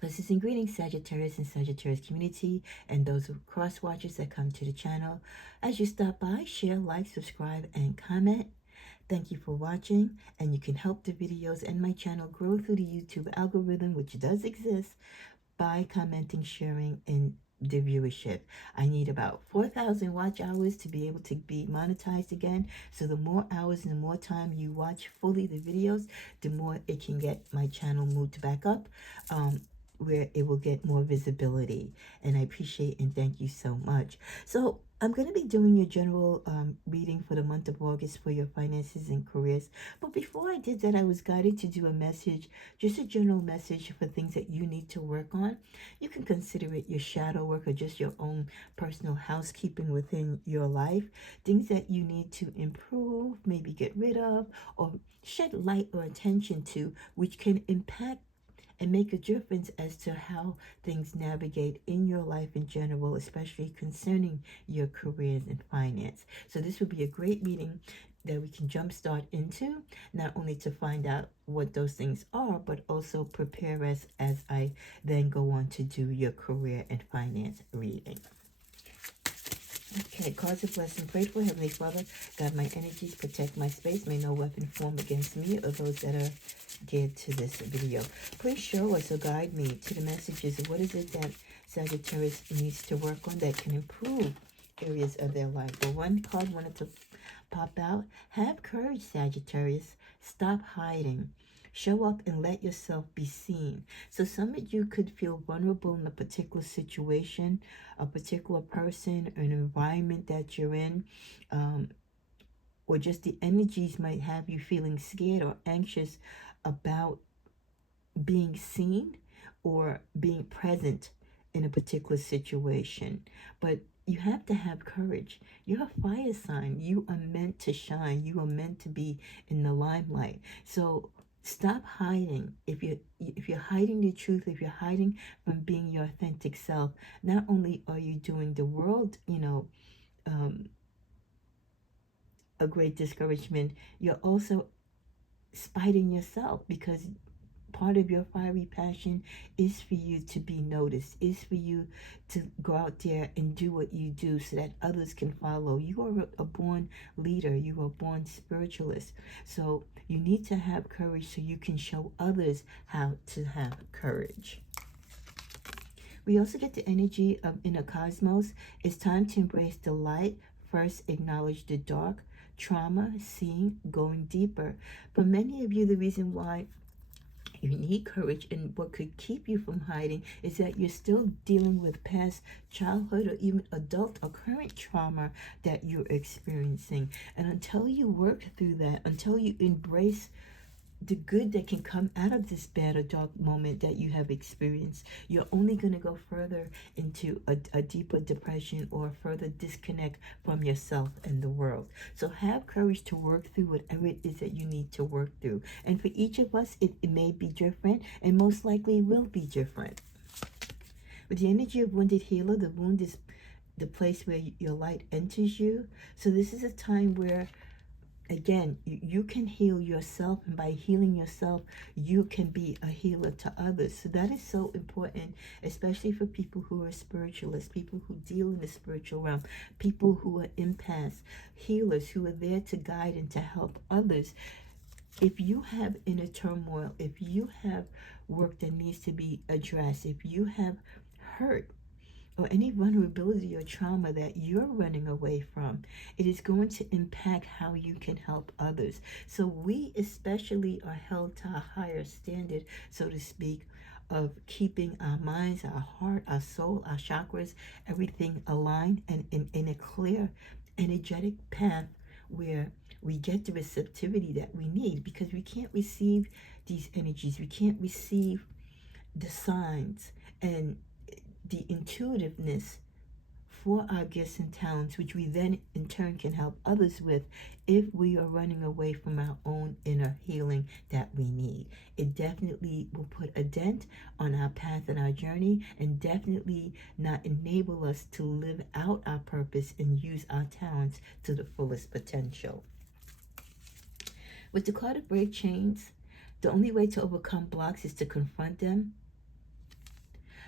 Blessings and greetings, Sagittarius and Sagittarius community, and those cross watchers that come to the channel. As you stop by, share, like, subscribe, and comment. Thank you for watching, and you can help the videos and my channel grow through the YouTube algorithm, which does exist, by commenting, sharing, and the viewership. I need about 4,000 watch hours to be able to be monetized again. So the more hours and the more time you watch fully the videos, the more it can get my channel moved back up, where it will get more visibility. And I appreciate and thank you so much. So I'm going to be doing your general reading for the month of August for your finances and careers. But before I did that, I was guided to do a message, just a general message for things that you need to work on. You can consider it your shadow work or just your own personal housekeeping within your life. Things that you need to improve, maybe get rid of, or shed light or attention to, which can impact and make a difference as to how things navigate in your life in general, especially concerning your careers and finance. So this would be a great meeting that we can jumpstart into, not only to find out what those things are, but also prepare us as I then go on to do your career and finance reading. Okay, cards of blessing. Pray for Heavenly Father, guide my energies, protect my space. May no weapon form against me or those that are geared to this video. Please show us or guide me to the messages of what is it that Sagittarius needs to work on that can improve areas of their life. The one card wanted to pop out. Have courage, Sagittarius. Stop hiding. Show up and let yourself be seen. So some of you could feel vulnerable in a particular situation, a particular person, an environment that you're in, or just the energies might have you feeling scared or anxious about being seen or being present in a particular situation. But you have to have courage. You're a fire sign. You are meant to shine. You are meant to be in the limelight. So stop hiding. If you're hiding the truth, if you're hiding from being your authentic self, not only are you doing the world, a great discouragement, you're also spiting yourself, because part of your fiery passion is for you to be noticed, is for you to go out there and do what you do so that others can follow. You are a born leader. You are a born spiritualist. So you need to have courage so you can show others how to have courage. We also get the energy of inner cosmos. It's time to embrace the light. First, acknowledge the dark. Trauma, seeing, going deeper. For many of you, the reason why you need courage and what could keep you from hiding is that you're still dealing with past childhood or even adult or current trauma that you're experiencing. And until you work through that, until you embrace the good that can come out of this bad or dark moment that you have experienced, you're only going to go further into a deeper depression or further disconnect from yourself and the world. So have courage to work through whatever it is that you need to work through. And for each of us, it may be different, and most likely will be different. With the energy of wounded healer, the wound is the place where your light enters you. So this is a time where, again, you can heal yourself, and by healing yourself, you can be a healer to others. So that is so important, especially for people who are spiritualists, people who deal in the spiritual realm, people who are empaths, healers who are there to guide and to help others. If you have inner turmoil, if you have work that needs to be addressed, if you have hurt, or any vulnerability or trauma that you're running away from, it is going to impact how you can help others. So we especially are held to a higher standard, so to speak, of keeping our minds, our heart, our soul, our chakras, everything aligned and in a clear, energetic path where we get the receptivity that we need, because we can't receive these energies. We can't receive the signs and the intuitiveness for our gifts and talents, which we then in turn can help others with, if we are running away from our own inner healing that we need. It definitely will put a dent on our path and our journey, and definitely not enable us to live out our purpose and use our talents to the fullest potential. With the card of break chains, the only way to overcome blocks is to confront them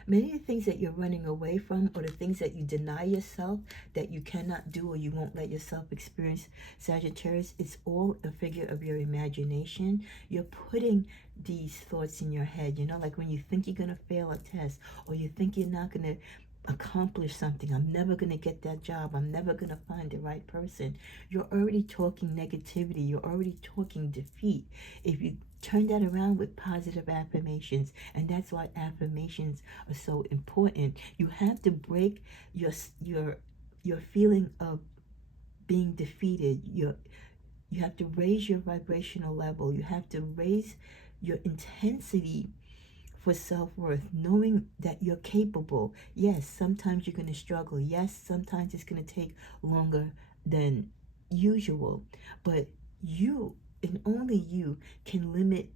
Many of the things that you're running away from, or the things that you deny yourself that you cannot do or you won't let yourself experience, Sagittarius, it's all a figure of your imagination. You're putting these thoughts in your head, like when you think you're going to fail a test, or you think you're not going to accomplish something. I'm never going to get that job. I'm never going to find the right person. You're already talking negativity. You're already talking defeat. If you turn that around with positive affirmations, and that's why affirmations are so important. You have to break your feeling of being defeated. You have to raise your vibrational level. You have to raise your intensity for self-worth, knowing that you're capable. Yes, sometimes you're going to struggle. Yes, sometimes it's going to take longer than usual, but you and only you can limit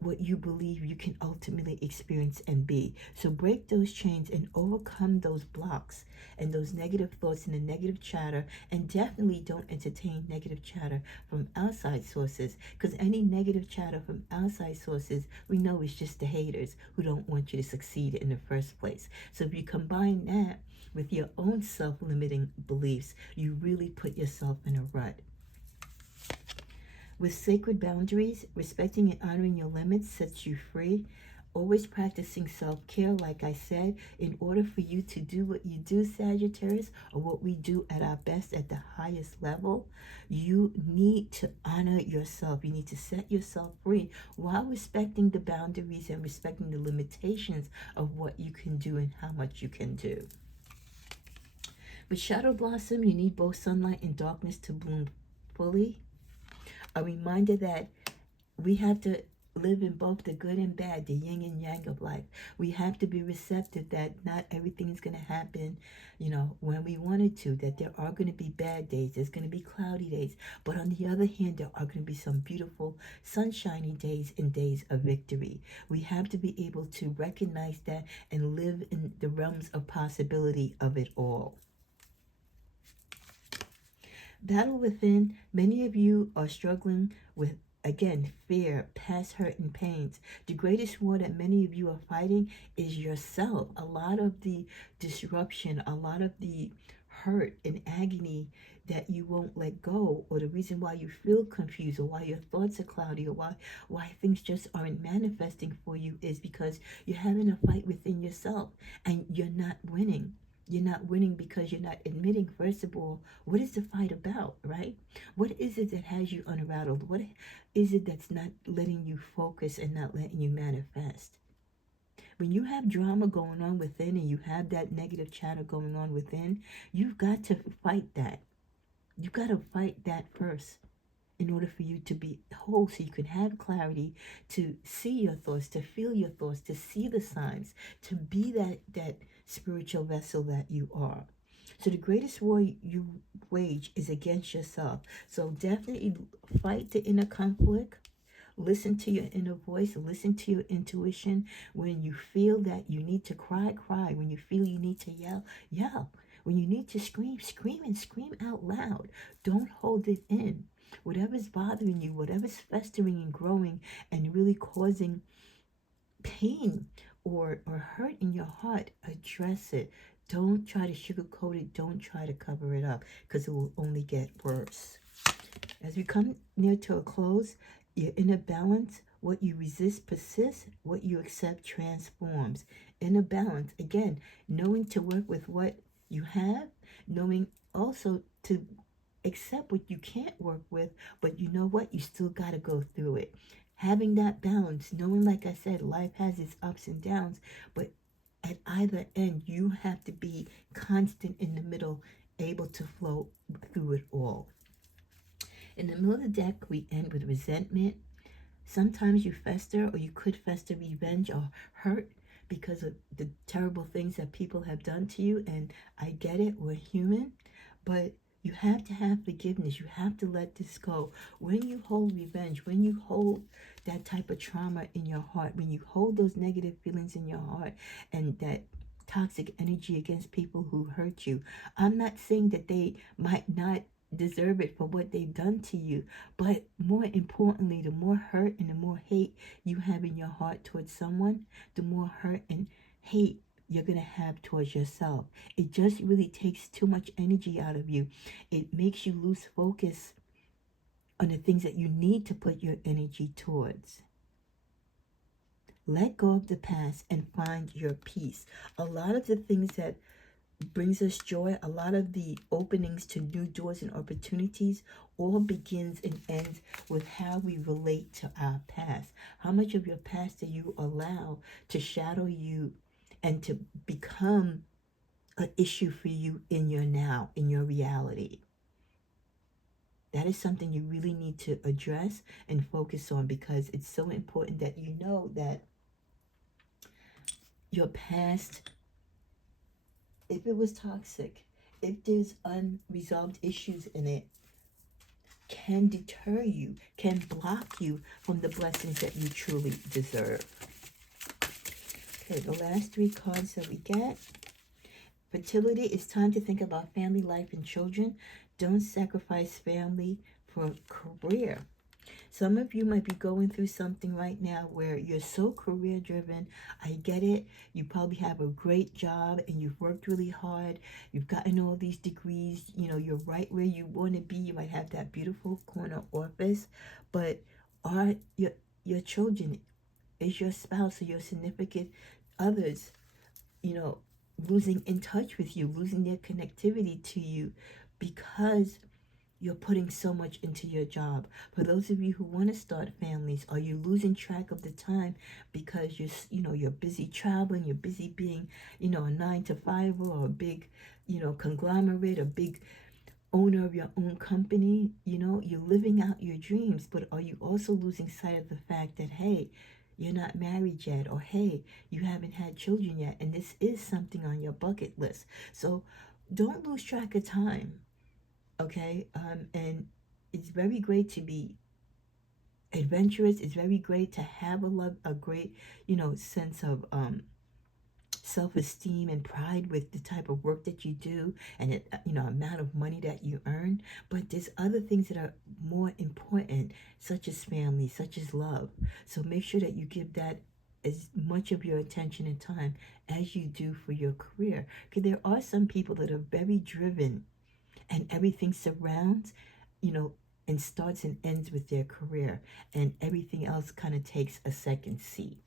what you believe you can ultimately experience and be. So break those chains and overcome those blocks and those negative thoughts and the negative chatter, and definitely don't entertain negative chatter from outside sources, because any negative chatter from outside sources, we know is just the haters who don't want you to succeed in the first place. So if you combine that with your own self-limiting beliefs, you really put yourself in a rut. With sacred boundaries, respecting and honoring your limits sets you free. Always practicing self-care, like I said, in order for you to do what you do, Sagittarius, or what we do at our best at the highest level, you need to honor yourself. You need to set yourself free while respecting the boundaries and respecting the limitations of what you can do and how much you can do. With Shadow Blossom, you need both sunlight and darkness to bloom fully. A reminder that we have to live in both the good and bad, the yin and yang of life. We have to be receptive that not everything is going to happen, when we want it to, that there are going to be bad days, there's going to be cloudy days. But on the other hand, there are going to be some beautiful sunshiny days and days of victory. We have to be able to recognize that and live in the realms of possibility of it all. Battle within, many of you are struggling with, again, fear, past hurt and pains. The greatest war that many of you are fighting is yourself. A lot of the disruption, a lot of the hurt and agony that you won't let go, or the reason why you feel confused, or why your thoughts are cloudy, or why things just aren't manifesting for you, is because you're having a fight within yourself and you're not winning. You're not winning because you're not admitting, first of all, what is the fight about, right? What is it that has you unrattled? What is it that's not letting you focus and not letting you manifest? When you have drama going on within and you have that negative chatter going on within, you've got to fight that. You've got to fight that first in order for you to be whole, so you can have clarity to see your thoughts, to feel your thoughts, to see the signs, to be that spiritual vessel that you are. So the greatest war you wage is against yourself. So definitely fight the inner conflict. Listen to your inner voice. Listen to your intuition. When you feel that you need to cry, cry. When you feel you need to yell, yell. When you need to scream, scream, and scream out loud. Don't hold it in. Whatever's bothering you, whatever's festering and growing and really causing pain or hurt in your heart, address it. Don't try to sugarcoat it. Don't try to cover it up, because it will only get worse. As we come near to a close, you're in a balance. What you resist persists. What you accept transforms. In a balance, again, knowing to work with what you have, knowing also to accept what you can't work with, but you know what? You still got to go through it. Having that balance, knowing, like I said, life has its ups and downs, but at either end, you have to be constant in the middle, able to flow through it all. In the middle of the deck, we end with resentment. Sometimes you fester, or you could fester revenge or hurt because of the terrible things that people have done to you. And I get it, we're human, but you have to have forgiveness. You have to let this go. When you hold revenge, when you hold that type of trauma in your heart, when you hold those negative feelings in your heart and that toxic energy against people who hurt you, I'm not saying that they might not deserve it for what they've done to you, but more importantly, the more hurt and the more hate you have in your heart towards someone, the more hurt and hate you're going to have towards yourself. It just really takes too much energy out of you. It makes you lose focus on the things that you need to put your energy towards. Let go of the past and find your peace. A lot of the things that brings us joy, a lot of the openings to new doors and opportunities all begins and ends with how we relate to our past. How much of your past do you allow to shadow you and to become an issue for you in your now, in your reality? That is something you really need to address and focus on, because it's so important that you know that your past, if it was toxic, if there's unresolved issues in it, can deter you, can block you from the blessings that you truly deserve. Okay, the last three cards that we get. Fertility, it's time to think about family life and children. Don't sacrifice family for career. Some of you might be going through something right now where you're so career driven. I get it. You probably have a great job and you've worked really hard. You've gotten all these degrees. You know, you're right where you want to be. You might have that beautiful corner office. But are your children, is your spouse or your significant others, you know, losing in touch with you, losing their connectivity to you because you're putting so much into your job? For those of you who want to start families, are you losing track of the time because you're busy traveling, you're busy being, a 9 to 5 or a big, conglomerate, a big owner of your own company? You're living out your dreams, but are you also losing sight of the fact that, hey, you're not married yet, or hey, you haven't had children yet, and this is something on your bucket list? So don't lose track of time. Okay, and it's very great to be adventurous. It's very great to have a great, sense of self-esteem and pride with the type of work that you do, and it, amount of money that you earn. But there's other things that are more important, such as family, such as love. So make sure that you give that as much of your attention and time as you do for your career. Because there are some people that are very driven, and everything surrounds, and starts and ends with their career, and everything else kind of takes a second seat.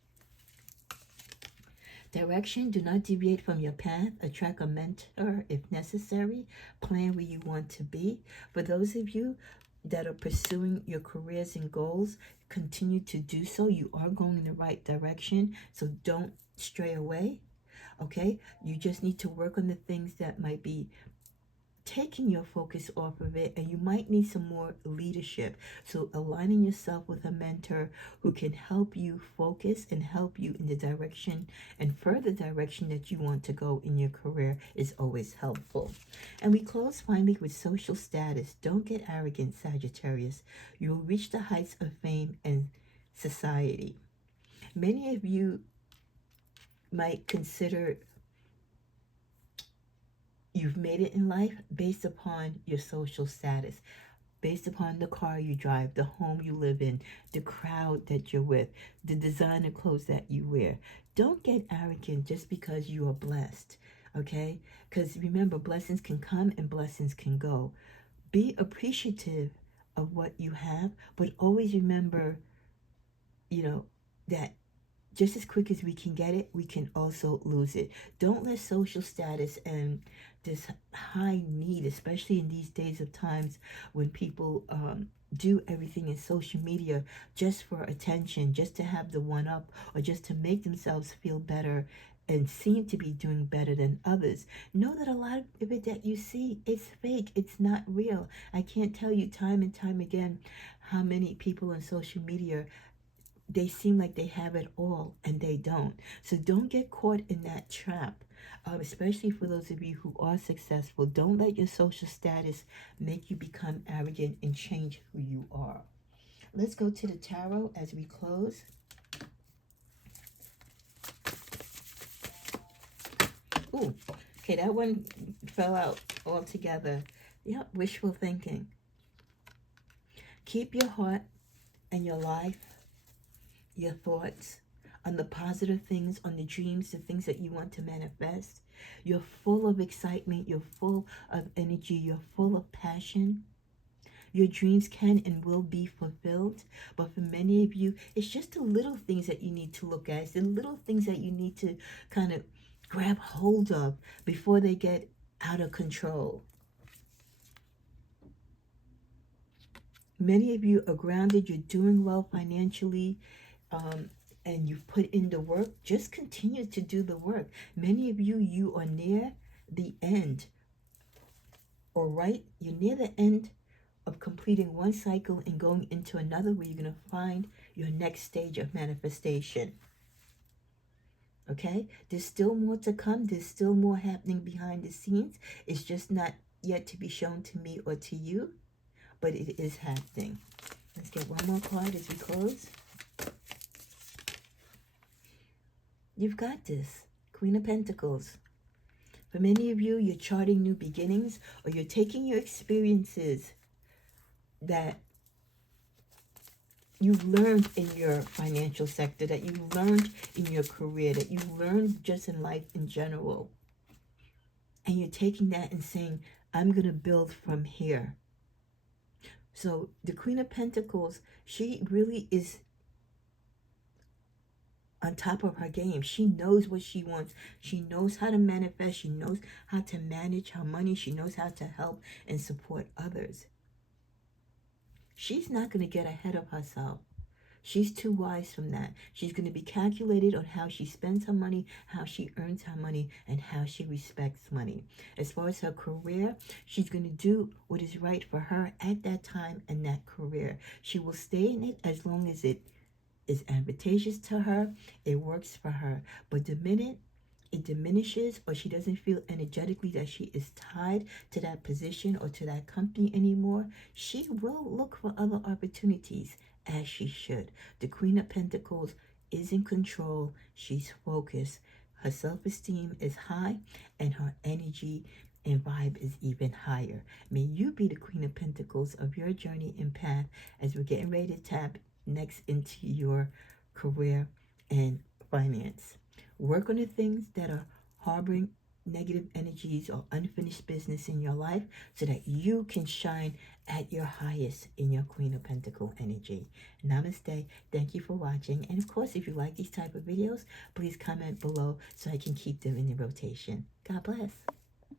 Direction, do not deviate from your path. Attract a mentor if necessary. Plan where you want to be. For those of you that are pursuing your careers and goals, continue to do so. You are going in the right direction, so don't stray away. Okay, you just need to work on the things that might be taking your focus off of it, and you might need some more leadership. So aligning yourself with a mentor who can help you focus and help you in the direction and further direction that you want to go in your career is always helpful. And we close finally with social status. Don't get arrogant, Sagittarius. You will reach the heights of fame and society. Many of you might consider you've made it in life based upon your social status, based upon the car you drive, the home you live in, the crowd that you're with, the designer clothes that you wear. Don't get arrogant just because you are blessed, okay? Because remember, blessings can come and blessings can go. Be appreciative of what you have, but always remember, that just as quick as we can get it, we can also lose it. Don't let social status and this high need, especially in these days of times when people do everything in social media just for attention, just to have the one up, or just to make themselves feel better and seem to be doing better than others. Know that a lot of it that you see is fake. It's not real. I can't tell you time and time again how many people on social media, they seem like they have it all and they don't. So don't get caught in that trap, especially for those of you who are successful. Don't let your social status make you become arrogant and change who you are. Let's go to the tarot as we close. Ooh, okay, that one fell out altogether. Yep, wishful thinking. Keep your heart and your life, your thoughts on the positive things, on the dreams, the things that you want to manifest. You're full of excitement. You're full of energy. You're full of passion. Your dreams can and will be fulfilled. But for many of you, it's just the little things that you need to look at. It's the little things that you need to kind of grab hold of before they get out of control. Many of you are grounded. You're doing well financially. And you've put in the work. Just continue to do the work. Many of you, you are near the end. Or you're near the end of completing one cycle and going into another where you're going to find your next stage of manifestation. Okay? There's still more to come. There's still more happening behind the scenes. It's just not yet to be shown to me or to you, but it is happening. Let's get one more card as we close. You've got this. Queen of Pentacles. For many of you, you're charting new beginnings, or you're taking your experiences that you've learned in your financial sector, that you've learned in your career, that you've learned just in life in general. And you're taking that and saying, I'm going to build from here. So the Queen of Pentacles, she really is on top of her game. She knows what she wants. She knows how to manifest. She knows how to manage her money. She knows how to help and support others. She's not going to get ahead of herself. She's too wise from that. She's going to be calculated on how she spends her money, how she earns her money, and how she respects money. As far as her career, she's going to do what is right for her at that time and that career. She will stay in it as long as it is advantageous to her, it works for her. But the minute it diminishes, or she doesn't feel energetically that she is tied to that position or to that company anymore, she will look for other opportunities, as she should. The Queen of Pentacles is in control. She's focused. Her self-esteem is high, and her energy and vibe is even higher. May you be the Queen of Pentacles of your journey and path as we're getting ready to tap next into your career and finance. Work on the things that are harboring negative energies or unfinished business in your life so that you can shine at your highest in your Queen of Pentacle energy. Namaste. Thank you for watching. And of course, if you like these type of videos, please comment below so I can keep them in the rotation. God bless.